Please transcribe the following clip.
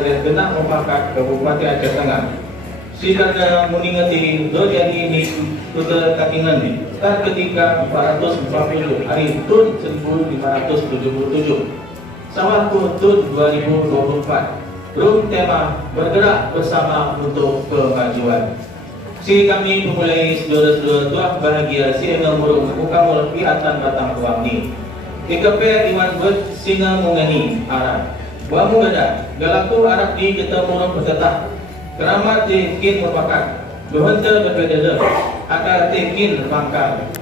dari genap mempakat Kabupaten Aceh Tengah. Sidana meningati jadi ini total katingan ni. Tak ketika 440 hari Tun 1577. Sama Tun 2024. Rum tema bergerak bersama untuk kemajuan. Si kami memulai saudara-saudara tua bahagia si murung ukamul pihatan batang tuang ni. Ikape iwan buat singa mungani arah. Wamu gada galaku arah di ketemu petetah. Keramat dikin merupakan berhenti berbeda akar dikin pangkal.